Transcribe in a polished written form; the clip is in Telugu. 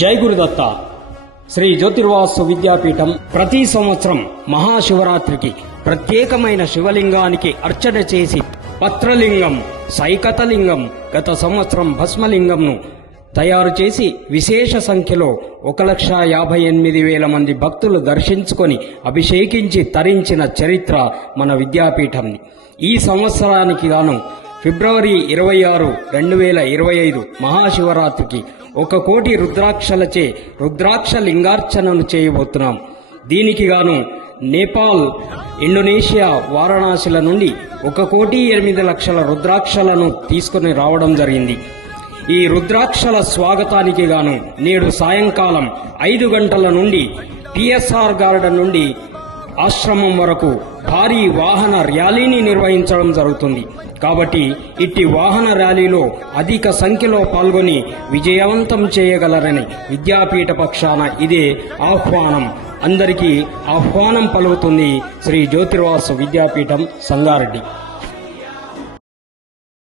జై గురుదత్త. శ్రీ జ్యోతిర్వాసు విద్యాపీఠం ప్రతి సంవత్సరం మహాశివరాత్రికి ప్రత్యేకమైన శివలింగానికి అర్చన చేసి పత్రలింగం, సైకతలింగం, గత సంవత్సరం భస్మలింగంను తయారు చేసి విశేష సంఖ్యలో 1,58,000 మంది భక్తులు దర్శించుకొని అభిషేకించి తరించిన చరిత్ర మన విద్యాపీఠంది. ఈ సంవత్సరానికి గాను ఫిబ్రవరి 26, 2025 మహాశివరాత్రికి 1 కోటి రుద్రాక్షలచే రుద్రాక్ష లింగార్చనను చేయబోతున్నాం. దీనికి గాను నేపాల్, ఇండోనేషియా, వారణాసిల నుండి 1,08,00,000 రుద్రాక్షలను తీసుకుని రావడం జరిగింది. ఈ రుద్రాక్షల స్వాగతానికి గాను నేడు సాయంకాలం 5 గంటల నుండి పిఎస్ఆర్ గార్డెన్ నుండి ఆశ్రమం వరకు భారీ వాహన ర్యాలీని నిర్వహించడం జరుగుతుంది. కాబట్టి ఇట్టి వాహన ర్యాలీలో అధిక సంఖ్యలో పాల్గొని విజయవంతం చేయగలరని విద్యాపీఠ పక్షాన ఇదే ఆహ్వానం. అందరికీ ఆహ్వానం పలుకుతుంది శ్రీ జ్యోతిర్వాసు విద్యాపీఠం సంగారెడ్డి.